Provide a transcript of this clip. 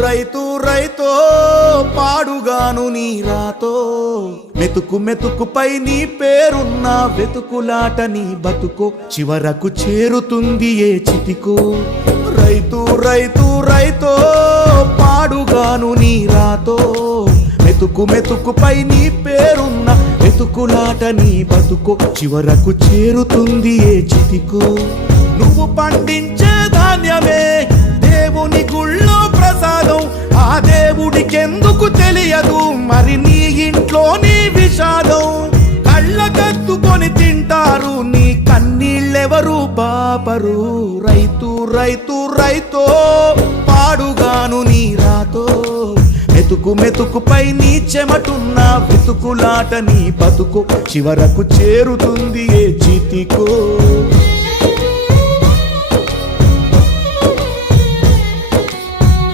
రైతు రైతో పాడుగాను నీ రాతో మెతుకు మెతుకుపై నీ పేరున్న వెతుకులాట నీ బతుకో చివరకు చేరుతుంది ఏ చితికో రైతు రైతు రైతో పాడుగాను నీ రాతో మెతుకు మెతుకుపై నీ పేరున్న వెతుకులాట నీ బతుకో చివరకు చేరుతుంది ఏ చితికో నువ్వు పండించే ధాన్యమే దేవుని గుళ్ళో ప్రసాదం ఆ దేవుడికెందుకు తెలియదు మరి నీ ఇంట్లో నీ విషాదం కళ్ళకత్తుకొని తింటారు నీ కన్నీళ్ళెవరు పాపరు రైతు రైతు రైతో పాడుగాను నీ రాతో మెతుకు మెతుకుపై నీ చెమటున్న వెతుకులాట నీ బతుకు చివరకు చేరుతుంది ఏ చితికో